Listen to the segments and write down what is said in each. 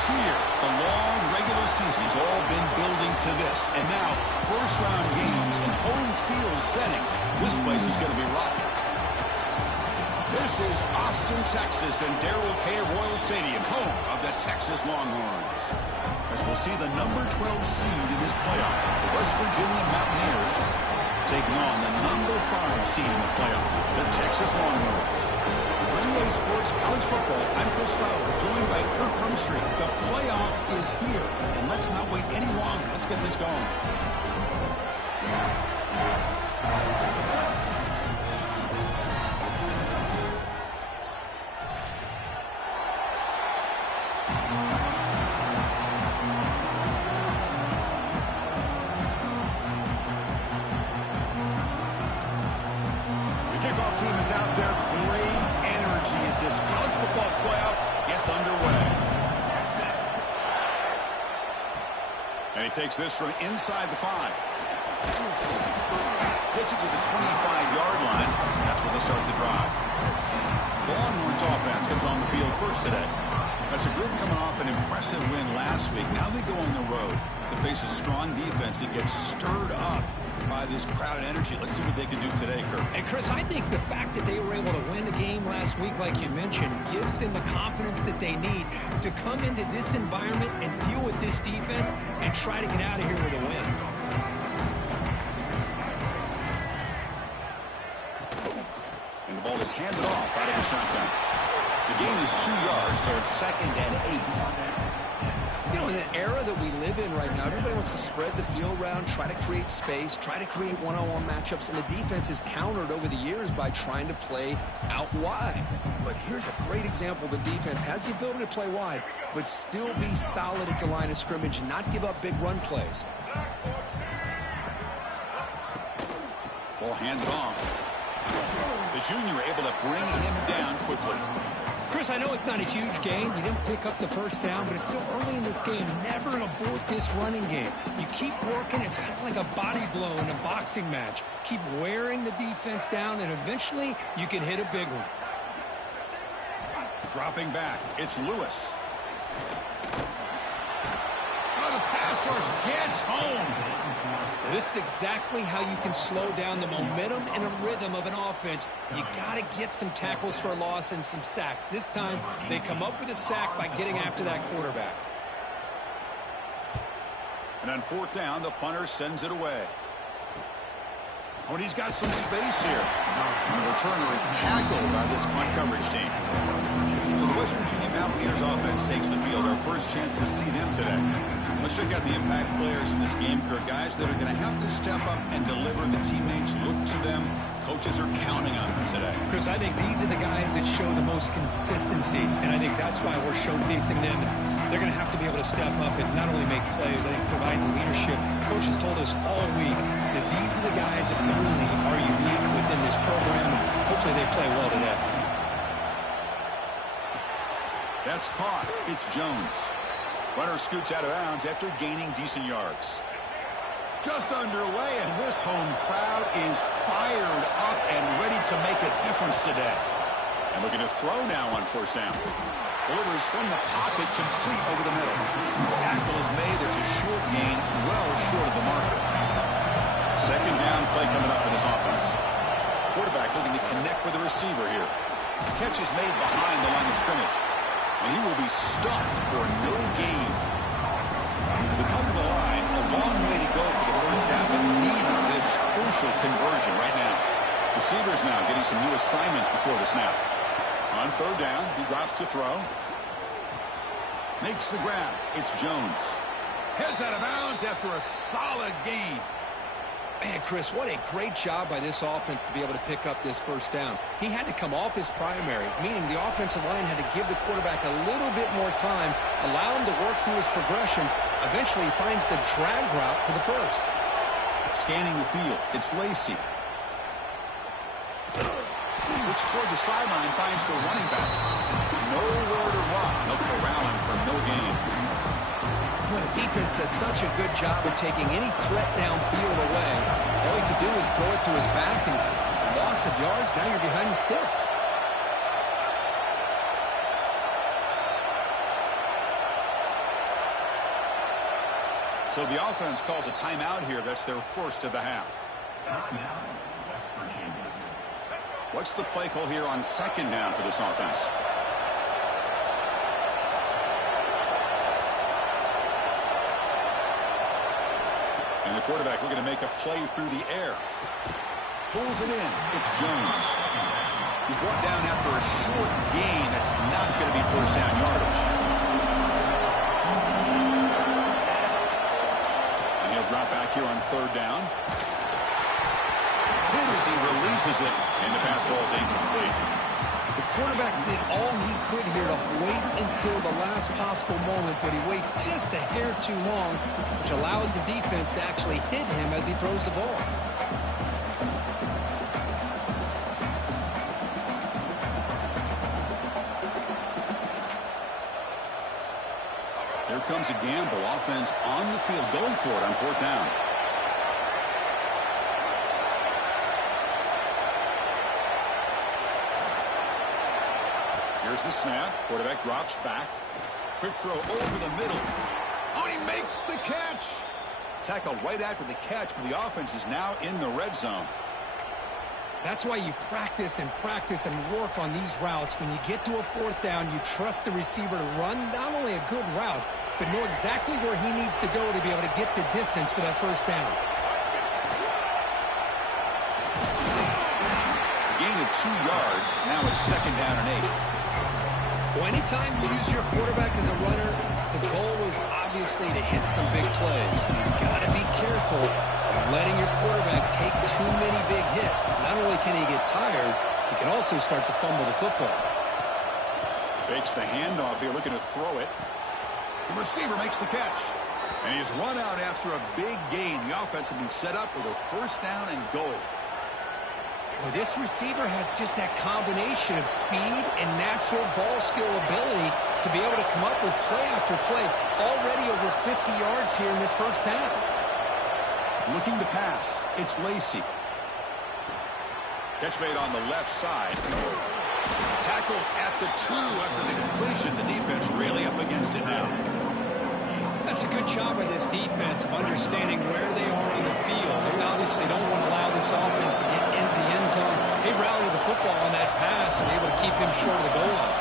is here. The long regular season has all been building to this. And now, first-round games in home field settings. This place is going to be rocking. This is Austin, Texas, and Darrell K. Royal Stadium, home of the Texas Longhorns. As we'll see the number 12 seed in this playoff, the West Virginia Mountaineers taking on the number 5 seed in the playoff, the Texas Longhorns. NBA Sports College Football, I'm Chris Fowler, joined by Kirk Humstreet. The playoff is here, and let's not wait any longer. Let's get this going. Team is out there. Great energy as this college football playoff gets underway. And he takes this from inside the 5. Gets it to the 25-yard line. That's where they start the drive. The Longhorns offense comes on the field first today. That's a group coming off an impressive win last week. Now they go on the road to face a strong defense that gets stirred up by this crowd energy. Let's see what they can do today, Kirk. And, Chris, I think the fact that they were able to win the game last week, like you mentioned, gives them the confidence that they need to come into this environment and deal with this defense and try to get out of here with a win. And the ball is handed off out of the shotgun. The gain is 2 yards, so it's 2nd and 8. You know, in an era that we live in right now, everybody wants to spread the field around, try to create space, try to create one-on-one matchups, and the defense is countered over the years by trying to play out wide. But here's a great example. The defense has the ability to play wide, but still be solid at the line of scrimmage and not give up big run plays. Ball handed off. The junior able to bring him down quickly. Chris, I know it's not a huge gain. You didn't pick up the first down, but it's still early in this game. Never abort this running game. You keep working. It's kind of like a body blow in a boxing match. Keep wearing the defense down, and eventually you can hit a big one. Dropping back, it's Lewis. Oh, the pass rush gets home. This is exactly how you can slow down the momentum and a rhythm of an offense. You got to get some tackles for a loss and some sacks. This time, they come up with a sack by getting after that quarterback. And on 4th down, the punter sends it away. Oh, and he's got some space here. And the returner is tackled by this punt coverage team. So the West Virginia Mountaineers offense takes the field. Our first chance to see them today. Let's check out the impact players in this game, Kirk. Guys that are going to have to step up and deliver. The teammates look to them. Coaches are counting on them today. Chris, I think these are the guys that show the most consistency, and I think that's why we're showcasing them. They're going to have to be able to step up and not only make plays, I think provide the leadership. Coaches told us all week that these are the guys that really are unique within this program. Hopefully they play well today. That's caught. It's Jones. Runner scoots out of bounds after gaining decent yards. Just underway, and this home crowd is fired up and ready to make a difference today. And looking to throw now on 1st down. Delivers from the pocket, complete over the middle. Tackle is made. It's a short gain, well short of the marker. 2nd down play coming up for this offense. Quarterback looking to connect with the receiver here. Catch is made behind the line of scrimmage. And he will be stuffed for no gain. We come to the line, a long way to go for the first half, but needing this crucial conversion right now. Receivers now getting some new assignments before the snap. On 3rd down, he drops to throw. Makes the grab. It's Jones. Heads out of bounds after a solid gain. Man, Chris, what a great job by this offense to be able to pick up this 1st down. He had to come off his primary, meaning the offensive line had to give the quarterback a little bit more time, allow him to work through his progressions. Eventually, he finds the drag route for the 1st. Scanning the field, it's Lacey. Looks toward the sideline, finds the running back. Nowhere to run. They'll corral him for no gain. Boy, the defense does such a good job of taking any threat downfield away. All he could do is throw it to his back, and loss of yards, now you're behind the sticks. So the offense calls a timeout here. That's their first of the half. What's the play call here on second down for this offense? And the quarterback looking to make a play through the air. Pulls it in. It's Jones. He's brought down after a short gain. That's not going to be first down yardage. And he'll drop back here on third down. Hit as he releases it, and the pass ball is incomplete. The quarterback did all he could here to wait until the last possible moment, but he waits just a hair too long, which allows the defense to actually hit him as he throws the ball. Here comes a gamble. Offense on the field, going for it on fourth down. Here's the snap. Quarterback drops back. Quick throw over the middle. Oh, he makes the catch. Tackled right after the catch, but the offense is now in the red zone. That's why you practice and work on these routes. When you get to a fourth down, you trust the receiver to run not only a good route, but know exactly where he needs to go to be able to get the distance for that first down. A gain of 2 yards. Now it's second down and 8. Well, anytime you use your quarterback as a runner, the goal is obviously to hit some big plays. You've got to be careful of letting your quarterback take too many big hits. Not only can he get tired, he can also start to fumble the football. Fakes the handoff here, looking to throw it. The receiver makes the catch. And he's run out after a big gain. The offense will be set up with a first down and goal. Well, this receiver has just that combination of speed and natural ball skill ability to be able to come up with play after play. Already over 50 yards here in this first half. Looking to pass. It's Lacey. Catch made on the left side. Tackle at the 2 after the completion. The defense really up against it now. That's a good job by this defense of understanding where they are on the field. They obviously don't want to allow this offense to get into the end zone. They rallied the football on that pass and able to keep him short of the goal line.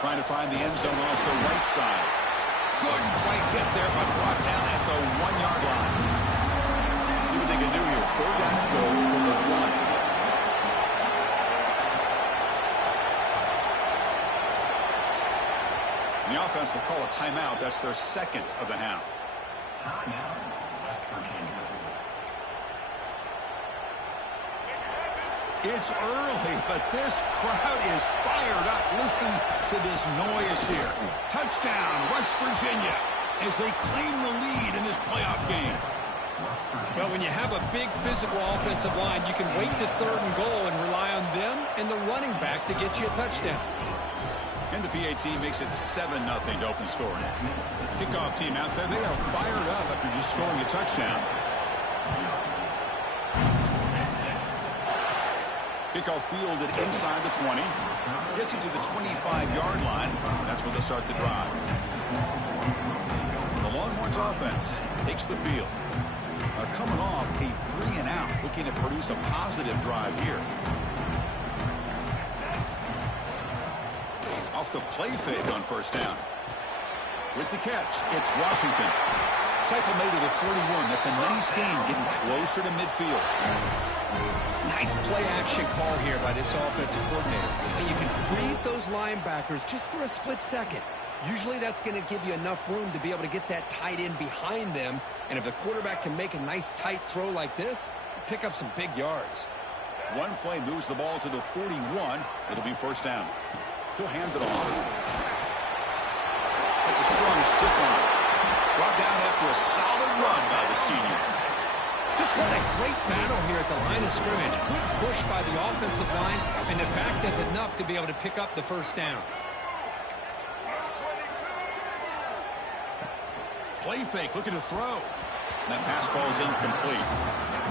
Trying to find the end zone off the right side. Couldn't quite get there, but brought down at the 1-yard line. See what they can do here. Third down and goal from the 1. The offense will call a timeout. That's their second of the half. It's early, but this crowd is fired up. Listen to this noise here. Touchdown, West Virginia, as they claim the lead in this playoff game. Well, when you have a big physical offensive line, you can wait to third and goal and rely on them and the running back to get you a touchdown. And the PAT makes it 7-0 to open scoring. Kickoff team out there, they are fired up after just scoring a touchdown. Kickoff fielded inside the 20. Gets it to the 25-yard line. That's where they'll start the drive. The Longhorns offense takes the field. Coming off a 3-and-out, looking to produce a positive drive here. Off the play fake on first down. With the catch, it's Washington. Tackle made at the 41. That's a nice gain, getting closer to midfield. Nice play action call here by this offensive coordinator. And you can freeze those linebackers just for a split second. Usually that's going to give you enough room to be able to get that tight end behind them. And if the quarterback can make a nice tight throw like this, pick up some big yards. One play moves the ball to the 41. It'll be first down. He'll hand it off. That's a strong stiff arm. Brought down after a solid run by the senior. Just what a great battle here at the line of scrimmage. Good push by the offensive line, and the back does enough to be able to pick up the first down. Play fake, looking to throw. And that pass ball is incomplete.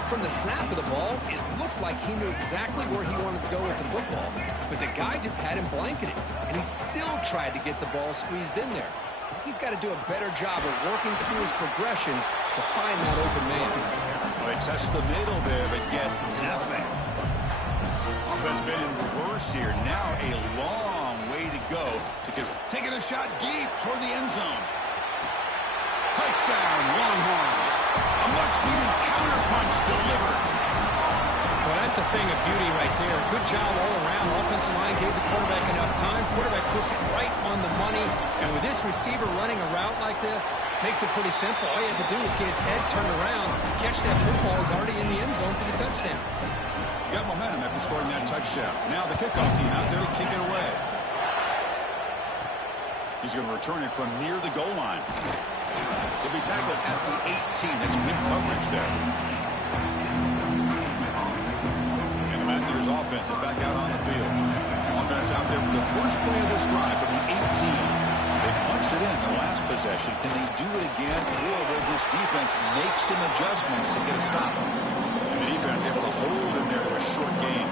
From the snap of the ball, it looked like he knew exactly where he wanted to go with the football. but the guy just had him blanketed, and he still tried to get the ball squeezed in there. I think he's got to do a better job of working through his progressions to find that open man. Well, they test the middle there, but get nothing. Offense been in reverse here. Now a long way to go to get taking a shot deep toward the end zone. Touchdown, Longhorns. A much-needed counterpunch delivered. Well, that's a thing of beauty right there. Good job all around. Offensive line gave the quarterback enough time. Quarterback puts it right on the money. And with this receiver running a route like this, makes it pretty simple. All you have to do is get his head turned around, catch that football. He's already in the end zone for the touchdown. Got momentum after scoring that touchdown. Now the kickoff team out there to kick it away. He's going to return it from near the goal line. He'll be tackled at the 18. That's good coverage there. And the Mountaineers offense is back out on the field. Offense out there for the first play of this drive from the 18. They punched it in the last possession. Can they do it again, or will this defense make some adjustments to get a stop? And the defense able to hold in there for a short game.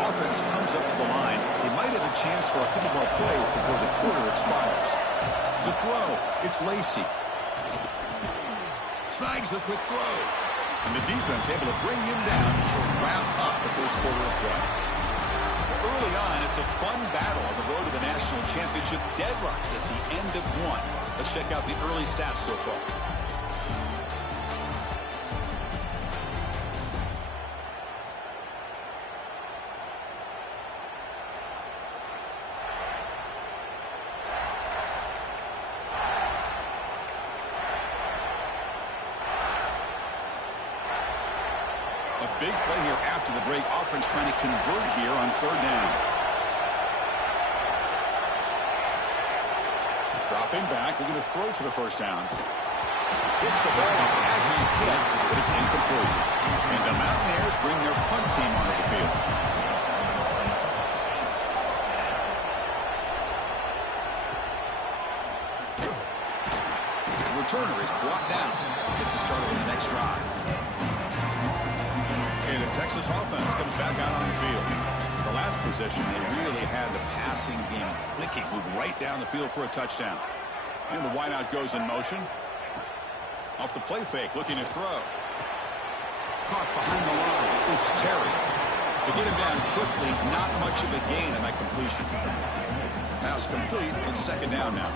Offense comes up to the line. He might have a chance for a couple more plays before the quarter expires. To throw, it's Lacey. Snags the quick throw. And the defense able to bring him down to wrap up the first quarter of play. Early on, it's a fun battle on the road to the national championship, deadlocked at the end of one. Let's check out the early stats so far. Big play here after the break. Offense trying to convert here on third down. Dropping back, looking to throw for the first down. Hits the ball as he's hit, but it's incomplete. And the Mountaineers bring their punt team onto the field. The returner is brought down. Gets us started on the next drive. And the Texas offense comes back out on the field. The last possession, they really had the passing game clicking, move right down the field for a touchdown. And the wideout goes in motion. Off the play fake, looking to throw. Caught behind the line. It's Terry. To get him down quickly, not much of a gain on that completion. Pass complete. It's second down now.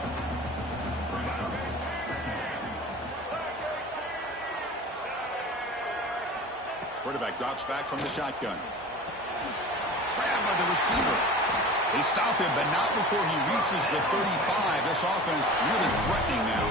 Quarterback drops back from the shotgun. Grab by the receiver. They stop him, but not before he reaches the 35. This offense really threatening now.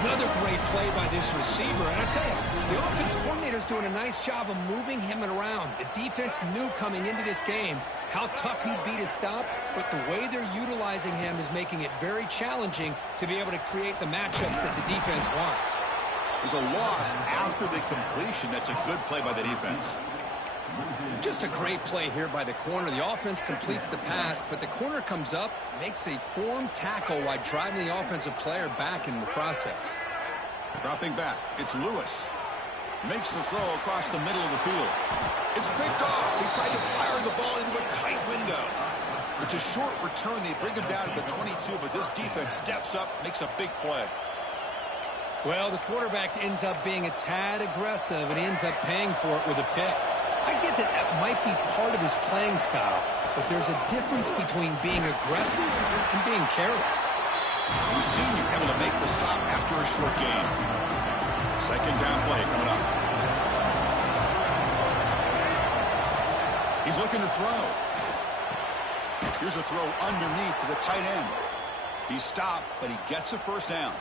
Another great play by this receiver. And I tell you, the offense coordinator's doing a nice job of moving him around. The defense knew coming into this game how tough he'd be to stop, but the way they're utilizing him is making it very challenging to be able to create the matchups that the defense wants. There's a loss after the completion. That's a good play by the defense. Just a great play here by the corner. The offense completes the pass, but the corner comes up, makes a form tackle while driving the offensive player back in the process. Dropping back, it's Lewis. Makes the throw across the middle of the field. It's picked off. He tried to fire the ball into a tight window. It's a short return. They bring him down to the 22, but this defense steps up, makes a big play. Well, the quarterback ends up being a tad aggressive, and he ends up paying for it with a pick. I get that that might be part of his playing style, but there's a difference between being aggressive and being careless. The senior able to make the stop after a short game. Second down play coming up. He's looking to throw. Here's a throw underneath to the tight end. He's stopped, but he gets a first down.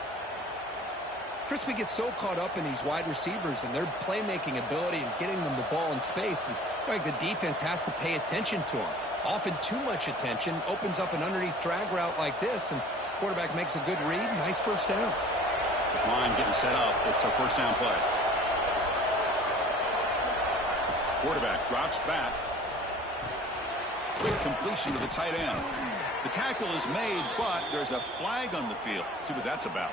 Chris, we get so caught up in these wide receivers and their playmaking ability and getting them the ball in space. And like the defense has to pay attention to them. Often too much attention opens up an underneath drag route like this, and quarterback makes a good read. Nice first down. This line getting set up. It's a first down play. Quarterback drops back. Quick completion to the tight end. The tackle is made, but there's a flag on the field. Let's see what that's about.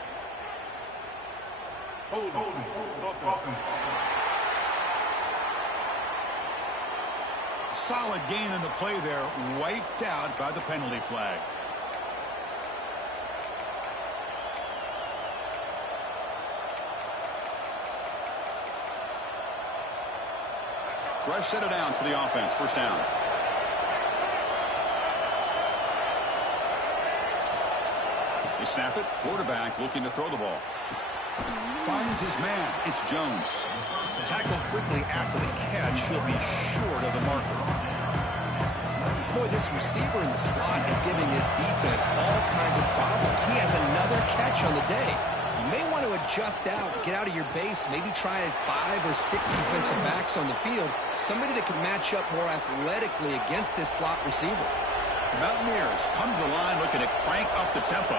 Solid gain in the play there, wiped out by the penalty flag. Fresh set of downs for the offense. First down. They snap it. Quarterback looking to throw the ball. Finds his man. It's Jones. Tackled quickly after the catch. He'll be short of the marker. Boy, this receiver in the slot is giving this defense all kinds of problems. He has another catch on the day. You may want to adjust out, get out of your base, maybe try 5 or 6 defensive backs on the field, somebody that can match up more athletically against this slot receiver. The Mountaineers come to the line looking to crank up the tempo.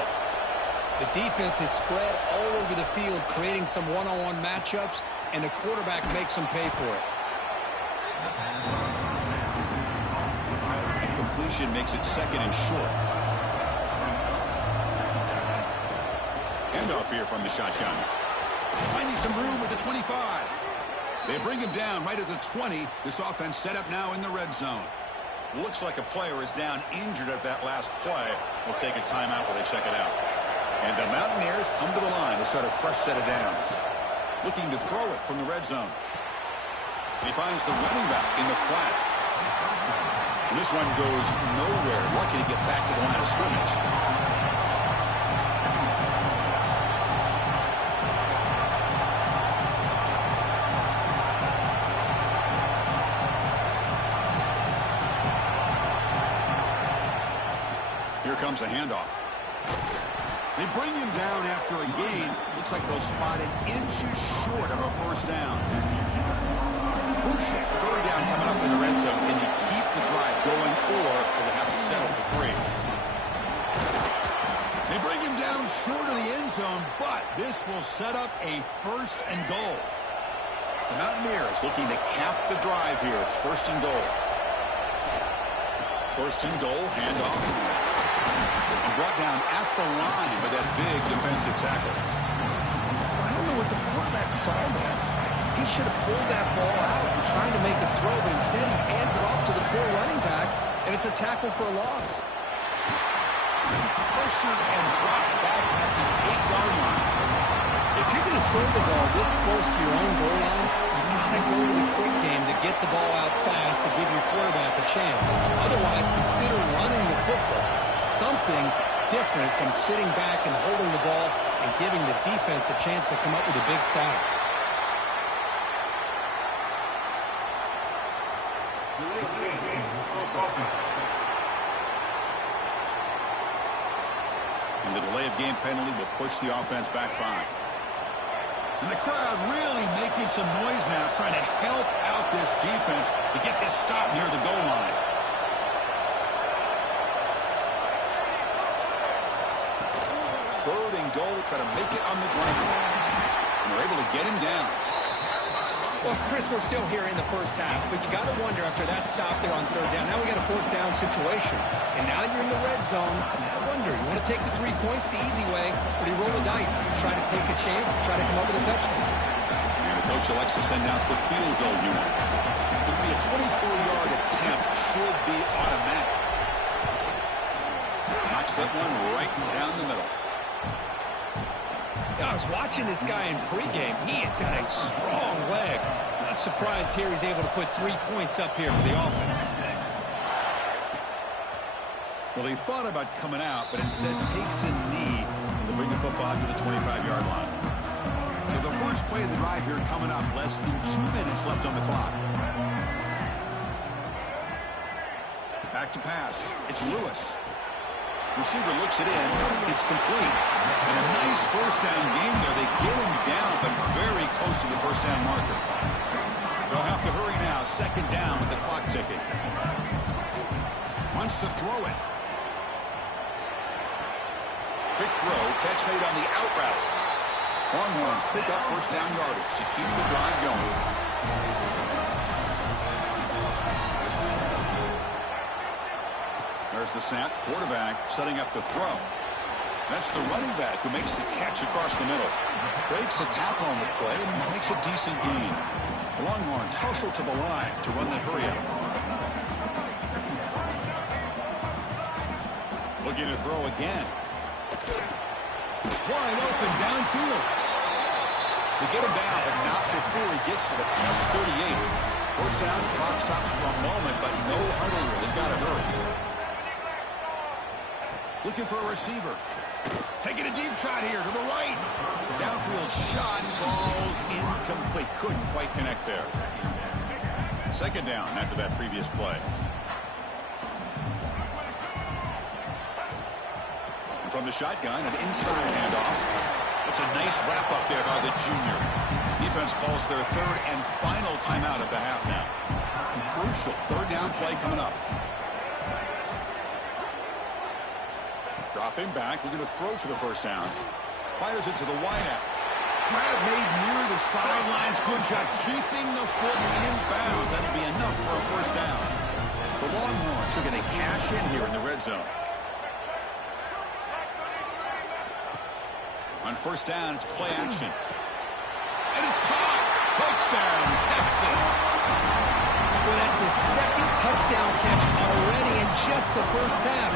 The defense is spread all over the field, creating some one-on-one matchups, and the quarterback makes them pay for it. Completion makes it second and short. Handoff here from the shotgun. Finding some room with the 25. They bring him down right at the 20. This offense set up now in the red zone. Looks like a player is down injured at that last play. We'll take a timeout while they check it out. And the Mountaineers come to the line to start a fresh set of downs. Looking to throw it from the red zone. He finds the running back in the flat. This one goes nowhere. Lucky to get back to the line of scrimmage. Here comes a handoff. They bring him down after a gain. Looks like they'll spot it inches short of a first down. Crucial third down coming up in the red zone. Can you keep the drive going, or will they have to settle for 3? They bring him down short of the end zone, but this will set up a first and goal. The Mountaineers looking to cap the drive here. It's first and goal. First and goal, handoff. And brought down at the line by that big defensive tackle. I don't know what the quarterback saw there. He should have pulled that ball out and tried to make a throw, but instead he hands it off to the poor running back, and it's a tackle for a loss. Pressured and dropped back at the 8-yard line. If you're going to throw the ball this close to your own goal line, you got to go to the quick game to get the ball out fast to give your quarterback a chance. Otherwise, consider running the football. Something different from sitting back and holding the ball and giving the defense a chance to come up with a big sack. And the delay of game penalty will push the offense back 5. And the crowd really making some noise now, trying to help out this defense to get this stop near the goal line. Third and goal, try to make it on the ground. And they're able to get him down. Well, Chris, we're still here in the first half, but you got to wonder after that stop there on third down. Now we got a fourth down situation. And now you're in the red zone. You got to wonder, you want to take the 3 points the easy way, or do you roll the dice and try to take a chance and try to come up with a touchdown? And the coach elects to send out the field goal unit. Could be a 24-yard attempt, should be automatic. Knocks that one right down the middle. I was watching this guy in pregame. He has got a strong leg. Not surprised here he's able to put 3 points up here for the offense. Well, he thought about coming out, but instead takes a knee to bring the football to the 25-yard line. So the first play of the drive here coming up, less than 2 minutes left on the clock. Back to pass. It's Lewis. Receiver looks it in. It's complete. And a nice first down gain there. They get him down, but very close to the first down marker. They'll have to hurry now. Second down with the clock ticking. Wants to throw it. Quick throw. Catch made on the out route. Longhorns pick up first down yardage to keep the drive going. There's the snap. Quarterback setting up the throw. That's the running back who makes the catch across the middle. Breaks a tackle on the play and makes a decent gain. The Longhorns hustle to the line to run the hurry up. Looking to throw again. Wide open downfield. They get him down, but not before he gets to the plus 38. First down, clock stops for a moment, but no huddle here. They've got to hurry. Looking for a receiver. Taking a deep shot here to the right. Downfield shot falls incomplete. Couldn't quite connect there. Second down after that previous play. And from the shotgun, an inside handoff. That's a nice wrap up there by the junior. Defense calls their third and final timeout at the half now. Crucial third down play coming up. Dropping back, looking to throw for the first down. Fires it to the wideout. Grab made near the sidelines. Good job keeping the foot in bounds. That'll be enough for a first down. The Longhorns are going to cash in here in the red zone. On first down, it's play action. And it's caught. Touchdown, Texas. Well, that's his second touchdown catch already in just the first half.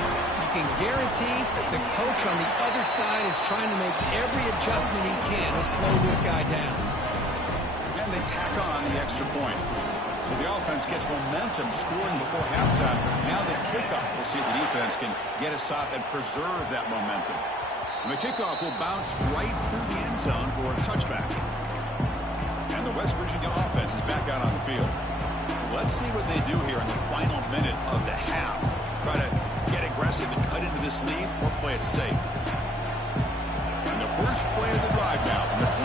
You can guarantee the coach on the other side is trying to make every adjustment he can to slow this guy down. And they tack on the extra point. So the offense gets momentum scoring before halftime. Now the kickoff. We'll see if the defense can get a stop and preserve that momentum. And the kickoff will bounce right through the end zone for a touchback. And the West Virginia offense is back out on the field. Let's see what they do here in the final minute of the half. Try to get aggressive and cut into this lead or play it safe. And the first play of the drive now from the 25.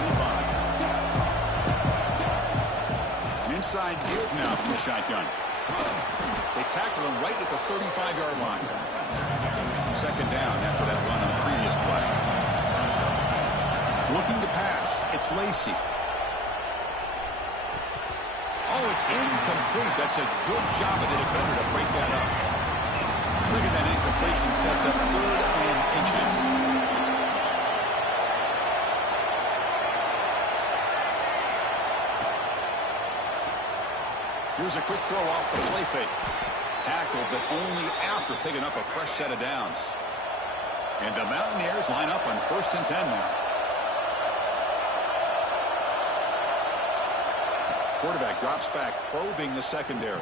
An inside give now from the shotgun. They tackle him right at the 35-yard line. Second down after that run on the previous play. Looking to pass. It's Lacey. Oh, it's incomplete. That's a good job of the defender to break that up. Second down incompletion sets up third and inches. Here's a quick throw off the play fake. Tackled, but only after picking up a fresh set of downs. And the Mountaineers line up on 1st and 10 now. Quarterback drops back, probing the secondary.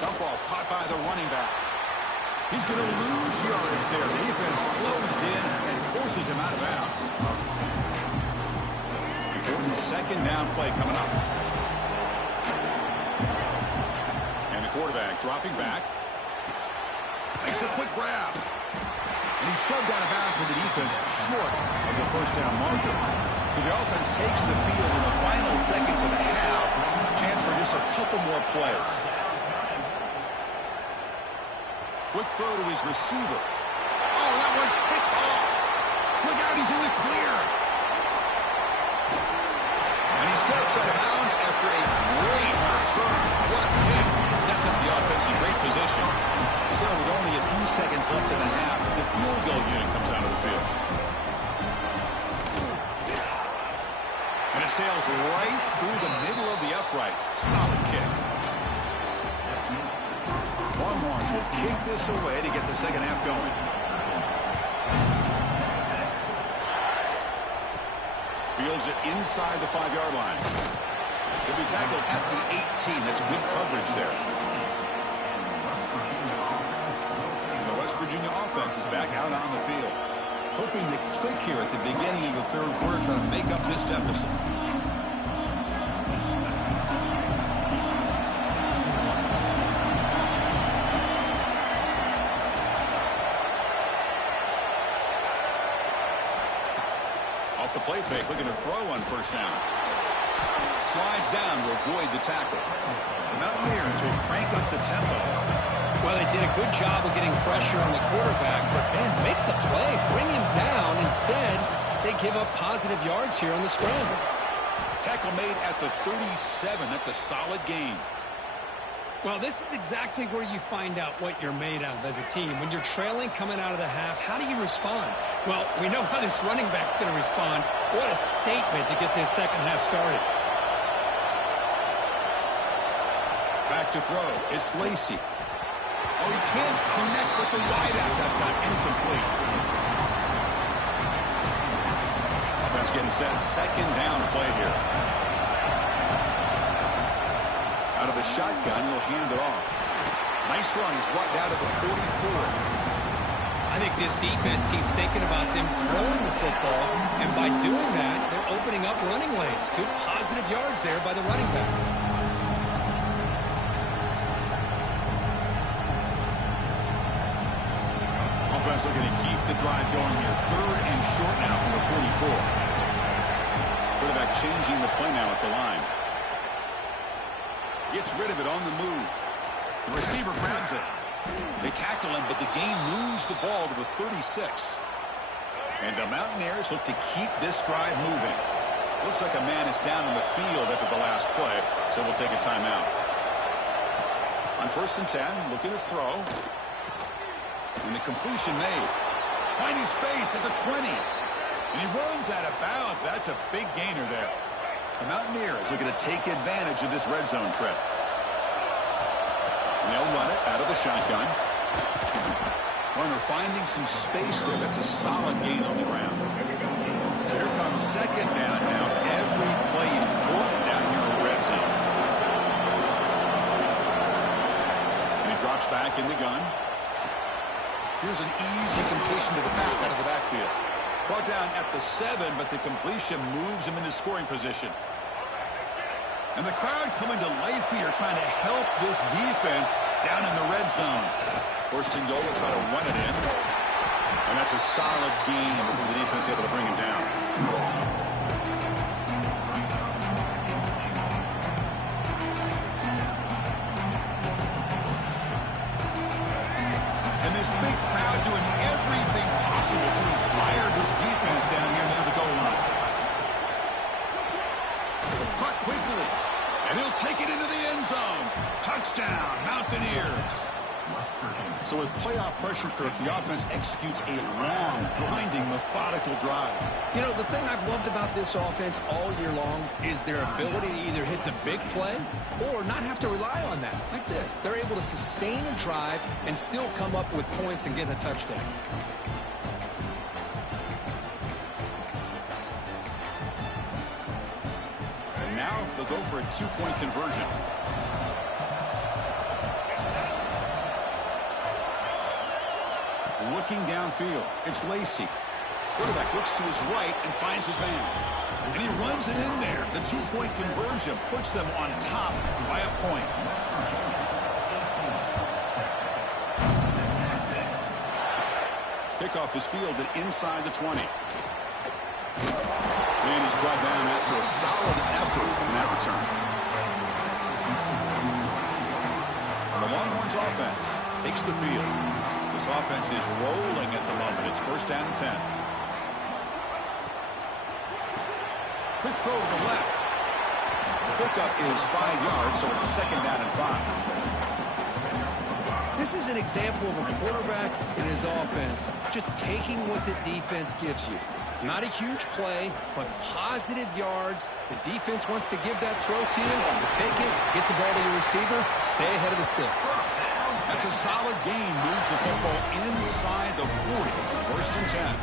Dump off caught by the running back. He's going to lose yards there. Defense closed in and forces him out of bounds. Important second down play coming up. And the quarterback dropping back. Makes a quick grab. And he's shoved out of bounds with the defense short of the first down marker. So the offense takes the field in the final seconds of the half. Chance for just a couple more plays. Quick throw to his receiver. Oh, that one's picked off. Look out, he's in the clear. And he steps out of bounds after a great return. What hit. Sets up the offense in great position. So with only a few seconds left in the half, the field goal unit comes out of the field. And it sails right through the middle of the uprights. Solid kick. Longhorns will kick this away to get the second half going. Fields it inside the 5-yard line. He'll be tackled at the 18. That's good coverage there. And the West Virginia offense is back out on the field. Hoping to click here at the beginning of the third quarter, trying to make up this deficit. Off the play fake, looking to throw on first down. Slides down to avoid the tackle. The Mountaineers will crank up the tempo. Well, they did a good job of getting pressure on the quarterback, but man, make the play, bring him down. Instead, they give up positive yards here on the scramble. Tackle made at the 37. That's a solid gain. Well, this is exactly where you find out what you're made of as a team. When you're trailing coming out of the half, how do you respond? Well, we know how this running back's going to respond. What a statement to get this second half started. Back to throw. It's Lacey. Oh, he can't connect with the wideout that time. Incomplete. Offense getting set. Second down play here. Out of the shotgun, he'll hand it off. Nice run. He's brought down to the 44. I think this defense keeps thinking about them throwing the football, and by doing that, they're opening up running lanes. Good positive yards there by the running back. Offense looking to keep the drive going here. Third and short now from the 44. Quarterback changing the play now at the line. Gets rid of it on the move. The receiver grabs it. They tackle him, but the gain moves the ball to the 36. And the Mountaineers look to keep this drive moving. Looks like a man is down in the field after the last play, so we'll take a timeout. On 1st and 10, looking to throw. And the completion made. Finding space at the 20. And he runs out of bounds. That's a big gainer there. The Mountaineers looking to take advantage of this red zone trip. And they'll run it out of the shotgun. Runner finding some space there. That's a solid gain on the ground. So here comes second down now. Every play important down here in the red zone. And he drops back in the gun. Here's an easy completion to the back out of the backfield. Brought down at the 7, but the completion moves him into scoring position. And the crowd coming to life here trying to help this defense down in the red zone. First and goal to try to run it in. And that's a solid gain before the defense able to bring him down. And this big crowd doing everything possible to inspire this defense down here near the goal line. Caught quickly. And he'll take it into the end zone. Touchdown, Mountaineers. So with playoff pressure, Kirk, the offense executes a long, grinding, methodical drive. You know, the thing I've loved about this offense all year long is their ability to either hit the big play or not have to rely on that. Like this. They're able to sustain a drive and still come up with points and get a touchdown. And now they'll go for a two-point conversion. Looking downfield, it's Lacey. Quarterback looks to his right and finds his man. And he runs it in there. The two-point conversion puts them on top by a point. Kickoff is fielded inside the 20. And he's brought down after a solid effort in that return. The Longhorns offense takes the field. This offense is rolling at the moment. It's first down and 10. Quick throw to the left. The pickup is 5 yards, so it's second down and 5. This is an example of a quarterback and his offense just taking what the defense gives you. Not a huge play, but positive yards. The defense wants to give that throw to you. You take it, get the ball to your receiver, stay ahead of the sticks. That's a solid gain. Moves the football inside the 40. First and 10.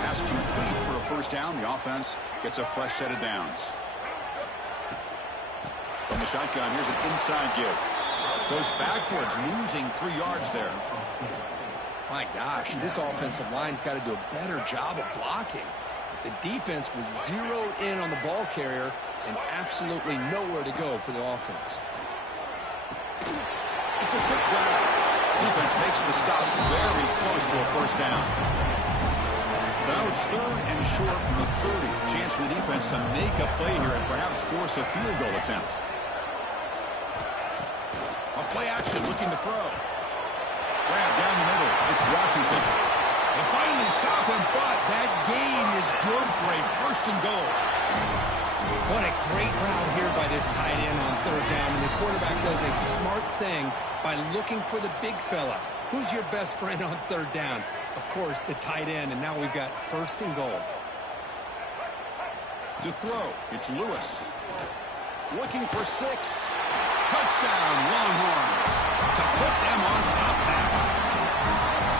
Pass complete for a first down. The offense gets a fresh set of downs. From the shotgun, here's an inside give. Goes backwards, losing 3 yards there. My gosh, this offensive line's got to do a better job of blocking. The defense was zeroed in on the ball carrier and absolutely nowhere to go for the offense. It's a quick grab. Defense makes the stop very close to a first down. So now it's third and short from the 30. Chance for the defense to make a play here and perhaps force a field goal attempt. A play action looking to throw. Grab down the middle. It's Washington. They finally stop him, but that gain is good for a first and goal. What a great route here by this tight end on third down. And the quarterback does a smart thing by looking for the big fella. Who's your best friend on third down? Of course, the tight end. And now we've got first and goal. To throw, it's Lewis. Looking for 6. Touchdown, Longhorns, to put them on top now.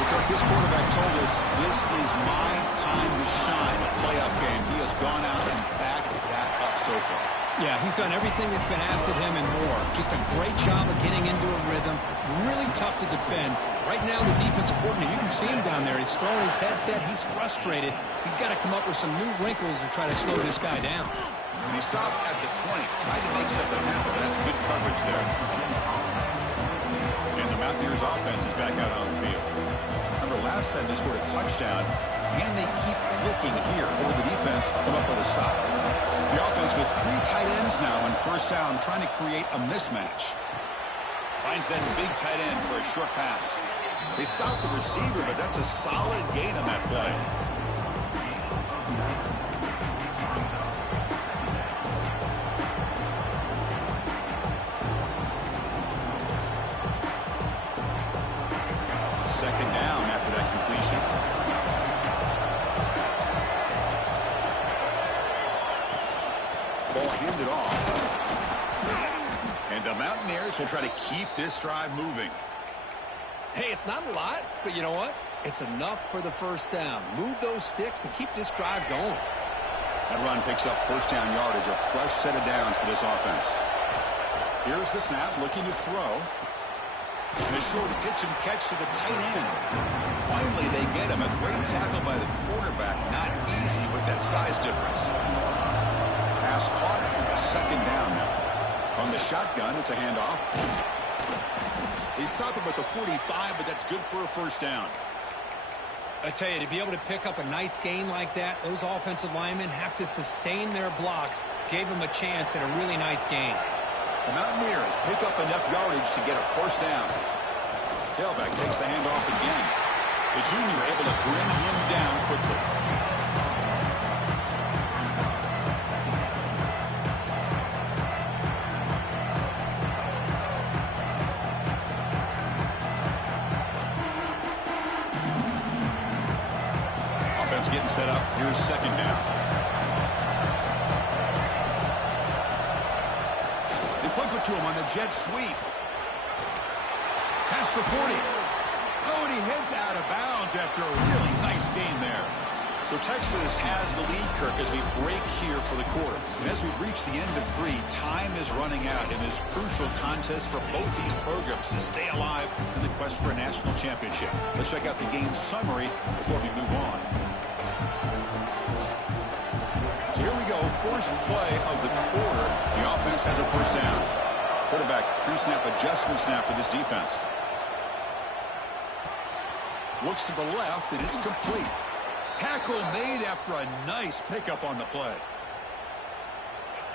Because this quarterback told us this is my time to shine, a playoff game. He has gone out and backed that up so far. Yeah, he's done everything that's been asked of him and more. Just a great job of getting into a rhythm. Really tough to defend. Right now, the defensive coordinator, you can see him down there. He's throwing his headset. He's frustrated. He's got to come up with some new wrinkles to try to slow this guy down. And he stopped at the 20, tried to make something happen. That's good coverage there. And the Mountaineers offense is back out on the field. Remember, last time they scored a touchdown, and they keep clicking here. Over the defense, come up with a stop. The offense with 3 tight ends now on first down, trying to create a mismatch. Finds that big tight end for a short pass. They stop the receiver, but that's a solid gain on that play. Second down after that completion. Ball handed off. And the Mountaineers will try to keep this drive moving. Hey, it's not a lot, but you know what? It's enough for the first down. Move those sticks and keep this drive going. That run picks up first down yardage, a fresh set of downs for this offense. Here's the snap, looking to throw. And a short pitch and catch to the tight end. Finally, they get him. A great tackle by the quarterback. Not easy with that size difference. Pass caught. A second down now. On the shotgun, it's a handoff. They stop him at the 45, but that's good for a first down. I tell you, to be able to pick up a nice gain like that, those offensive linemen have to sustain their blocks. Gave them a chance at a really nice gain. The Mountaineers pick up enough yardage to get a first down. Tailback takes the handoff again. The junior able to bring him down quickly. Offense getting set up. Here's second down. To him on the jet sweep. Past the 40. Oh, and he heads out of bounds after a really nice game there. So Texas has the lead, Kirk, as we break here for the quarter. And as we reach the end of 3, time is running out in this crucial contest for both these programs to stay alive in the quest for a national championship. Let's check out the game summary before we move on. So here we go, first play of the quarter. The offense has a first down. Quarterback, pre-snap adjustment snap for this defense. Looks to the left, and it's complete. Tackle made after a nice pickup on the play.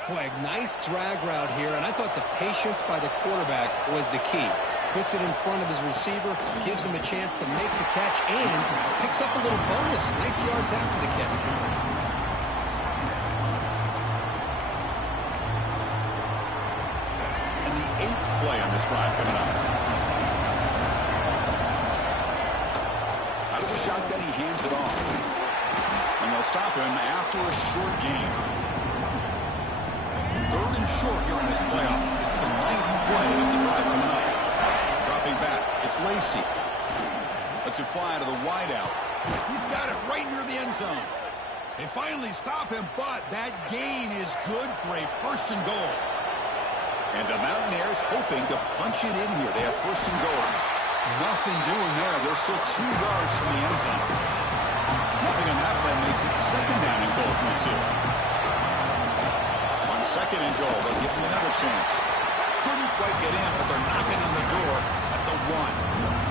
Boy, a nice drag route here, and I thought the patience by the quarterback was the key. Puts it in front of his receiver, gives him a chance to make the catch, and picks up a little bonus. Nice yards after the catch. Play on this drive coming up. Out of the shotgun, he hands it off. And they'll stop him after a short gain. 3rd and short here in this playoff. It's the 9th play of the drive coming up. Dropping back, it's Lacey. Lets it fly to the wideout. He's got it right near the end zone. They finally stop him, but that gain is good for a 1st and goal. And the Mountaineers hoping to punch it in here. They have 1st and goal. Nothing doing there. They're still 2 yards from the end zone. Nothing on that play makes it 2nd down and goal from the 2. On 2nd and goal, they'll give him another chance. Couldn't quite get in, but they're knocking on the door at the 1.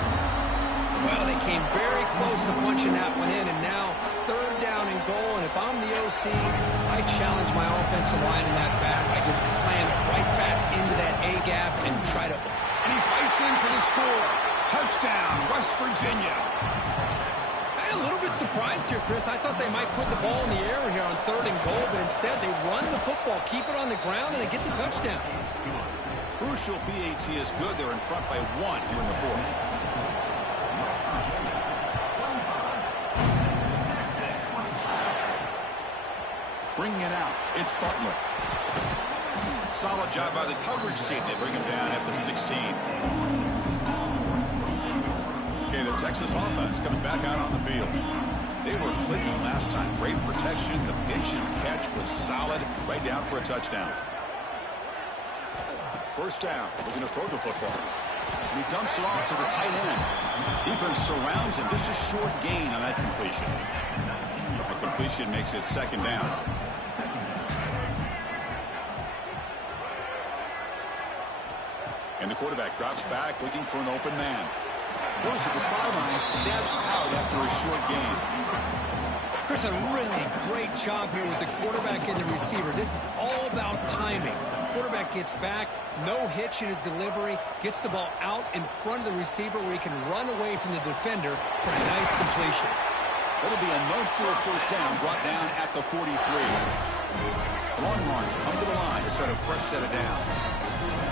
Well, they came very close to punching that one in, and now 3rd down and goal. And if I'm the OC, I challenge my offensive line in that back. I just slam it right back into that A-gap and try to... And he fights in for the score. Touchdown, West Virginia. I'm a little bit surprised here, Chris. I thought they might put the ball in the air here on 3rd and goal, but instead they run the football, keep it on the ground, and they get the touchdown. Crucial PAT is good. They're in front by 1 here in the 4th. Bringing it out, it's Butler. Solid job by the coverage team. They bring him down at the 16. Okay, the Texas offense comes back out on the field. They were clicking last time. Great protection. The pitch and catch was solid. Right down for a touchdown. First down. Looking to throw the football. And he dumps it off to the tight end. Defense surrounds him. Just a short gain on that completion. The completion makes it second down. And the quarterback drops back looking for an open man. Goes to the sideline, steps out after a short gain. Chris, a really great job here with the quarterback and the receiver. This is all about timing. Quarterback gets back, no hitch in his delivery, gets the ball out in front of the receiver where he can run away from the defender for a nice completion. It'll be a no-full first down brought down at the 43. Longhorns come to the line to start a fresh set of downs.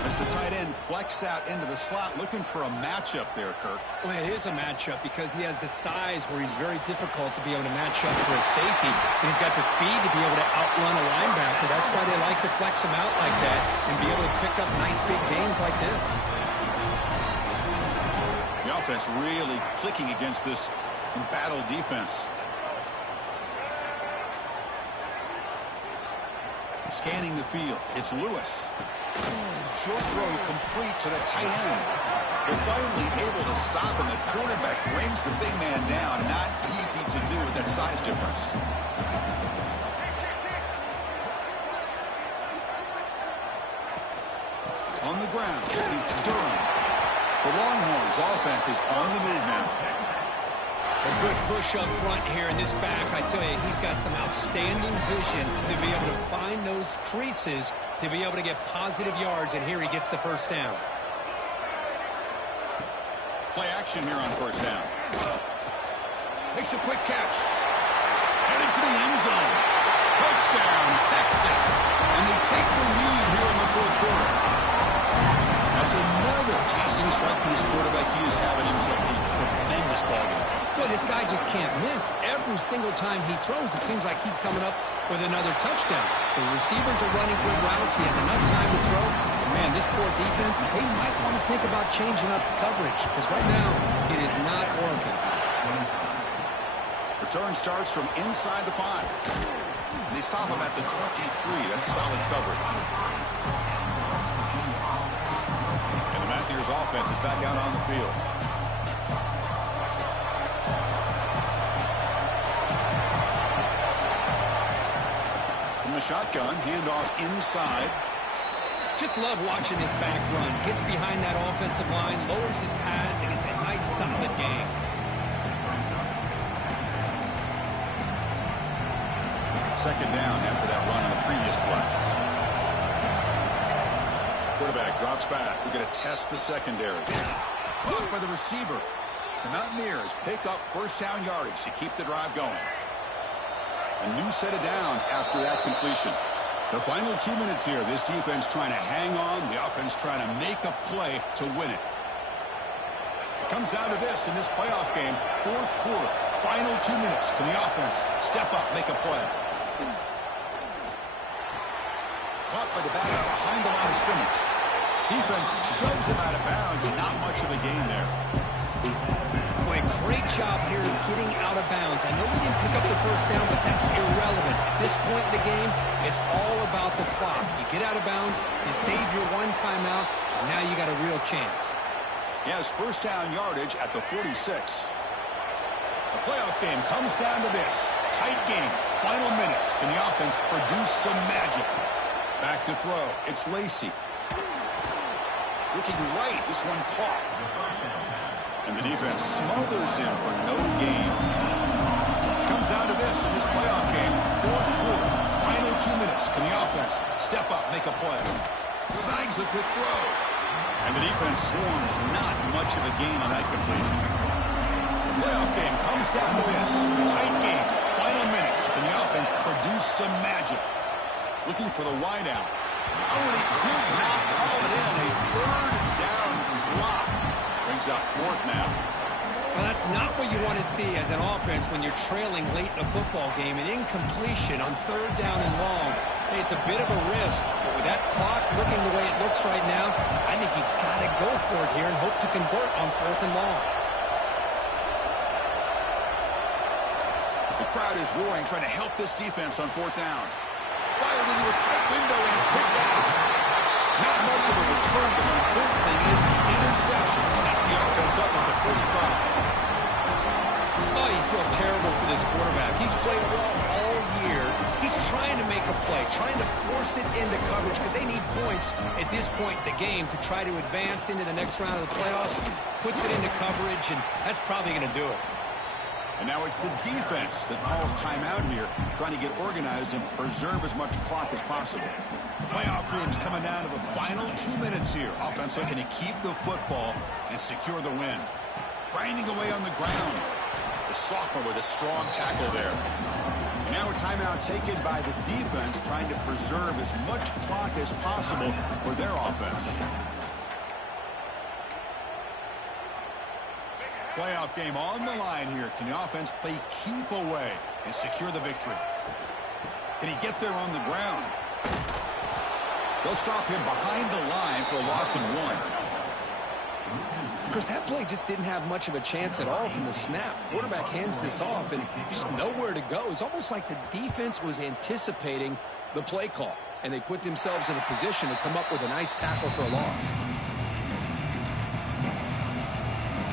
As the tight end flex out into the slot, looking for a matchup there, Kirk. Well, it is a matchup because he has the size where he's very difficult to be able to match up for a safety. And he's got the speed to be able to outrun a linebacker. That's why they like to flex him out like that and be able to pick up nice big gains like this. The offense really clicking against this embattled defense. Scanning the field, it's Lewis. Short throw complete to the tight end. They're finally able to stop him. The quarterback brings the big man down. Not easy to do with that size difference. On the ground, it's Durham. The Longhorns offense is on the move now. A good push up front here in this back. I tell you, he's got some outstanding vision to be able to find those creases to be able to get positive yards, and here he gets the first down. Play action here on first down. Makes a quick catch. Heading for the end zone. Touchdown, Texas. And they take the lead here in the fourth quarter. That's another passing strike from his quarterback. He is having himself a tremendous ballgame. Well, this guy just can't miss. Every single time he throws, it seems like he's coming up with another touchdown. The receivers are running good routes. He has enough time to throw. And, man, this poor defense, they might want to think about changing up coverage because right now it is not working. Return starts from inside the 5. They stop him at the 23. That's solid coverage. And the Mountaineers offense is back out on the field. The shotgun, handoff inside. Just love watching this back run. Gets behind that offensive line, lowers his pads, and it's a nice, solid game. Second down after that run on the previous play. Quarterback drops back. We're going to test the secondary. Blocked by the receiver. The Mountaineers pick up first down yardage to keep the drive going. A new set of downs after that completion. The final 2 minutes here. This defense trying to hang on. The offense trying to make a play to win it. It comes down to this in this playoff game. Fourth quarter. Final 2 minutes. Can the offense step up, make a play? Caught by the back behind the line of scrimmage. Defense shoves him out of bounds and not much of a gain there. Boy, great job here getting out of bounds. I know we didn't pick up the first down, but that's irrelevant. At this point in the game, it's all about the clock. You get out of bounds, you save your one timeout, and now you got a real chance. He has first down yardage at the 46. The playoff game comes down to this. Tight game, final minutes. Can the offense produce some magic? Back to throw. It's Lacey. Looking right, this one caught. And the defense smothers him for no gain. Comes down to this in this playoff game. Fourth quarter, final 2 minutes. Can the offense step up, make a play? Snags a quick throw. And the defense swarms. Not much of a gain on that completion. The playoff game comes down to this. Tight game, final minutes. Can the offense produce some magic? Looking for the wideout. Oh, and he could not call it in. A third down drop. Brings up fourth now. Well, that's not what you want to see as an offense when you're trailing late in a football game. An incompletion on third down and long. It's a bit of a risk, but with that clock looking the way it looks right now, I think you got to go for it here and hope to convert on 4th and long. The crowd is roaring, trying to help this defense on 4th down. Fired into a tight window and picked off. Not much of a return, but the important thing is the interception sets the offense up at the 45. Oh, you feel terrible for this quarterback. He's played well all year. He's trying to make a play, trying to force it into coverage because they need points at this point in the game to try to advance into the next round of the playoffs. Puts it into coverage, and that's probably going to do it. And now it's the defense that calls timeout here, trying to get organized and preserve as much clock as possible. Playoff dreams coming down to the final 2 minutes here. Offense looking to keep the football and secure the win. Grinding away on the ground. The sophomore with a strong tackle there. Now a timeout taken by the defense, trying to preserve as much clock as possible for their offense. Playoff game on the line here. Can the offense play keep away and secure the victory? Can he get there on the ground? They'll stop him behind the line for a loss of 1. Chris, that play just didn't have much of a chance at all from the snap. Quarterback hands this off and just nowhere to go. It's almost like the defense was anticipating the play call, and they put themselves in a position to come up with a nice tackle for a loss.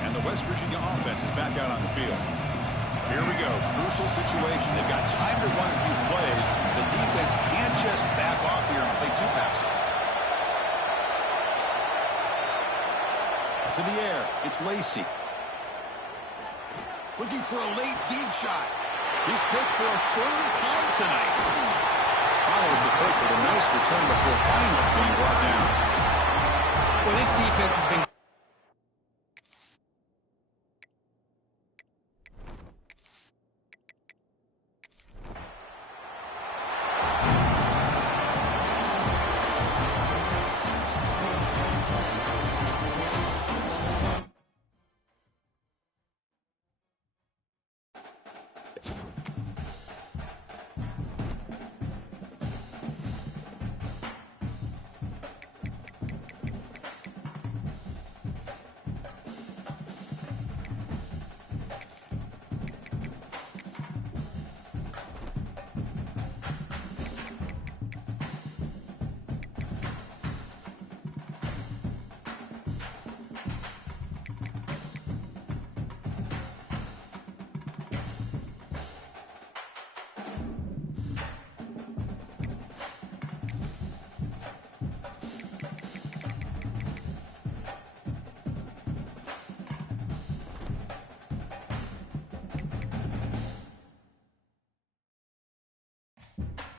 And the West Virginia offense is back out on the field. Here we go. Crucial situation. They've got time to run a few plays. The defense can't just back off here and play too passive. To the air, it's Lacey. Looking for a late deep shot. He's picked for a 3rd time tonight. Follows the pick with a nice return before finally being brought down. Well, this defense has been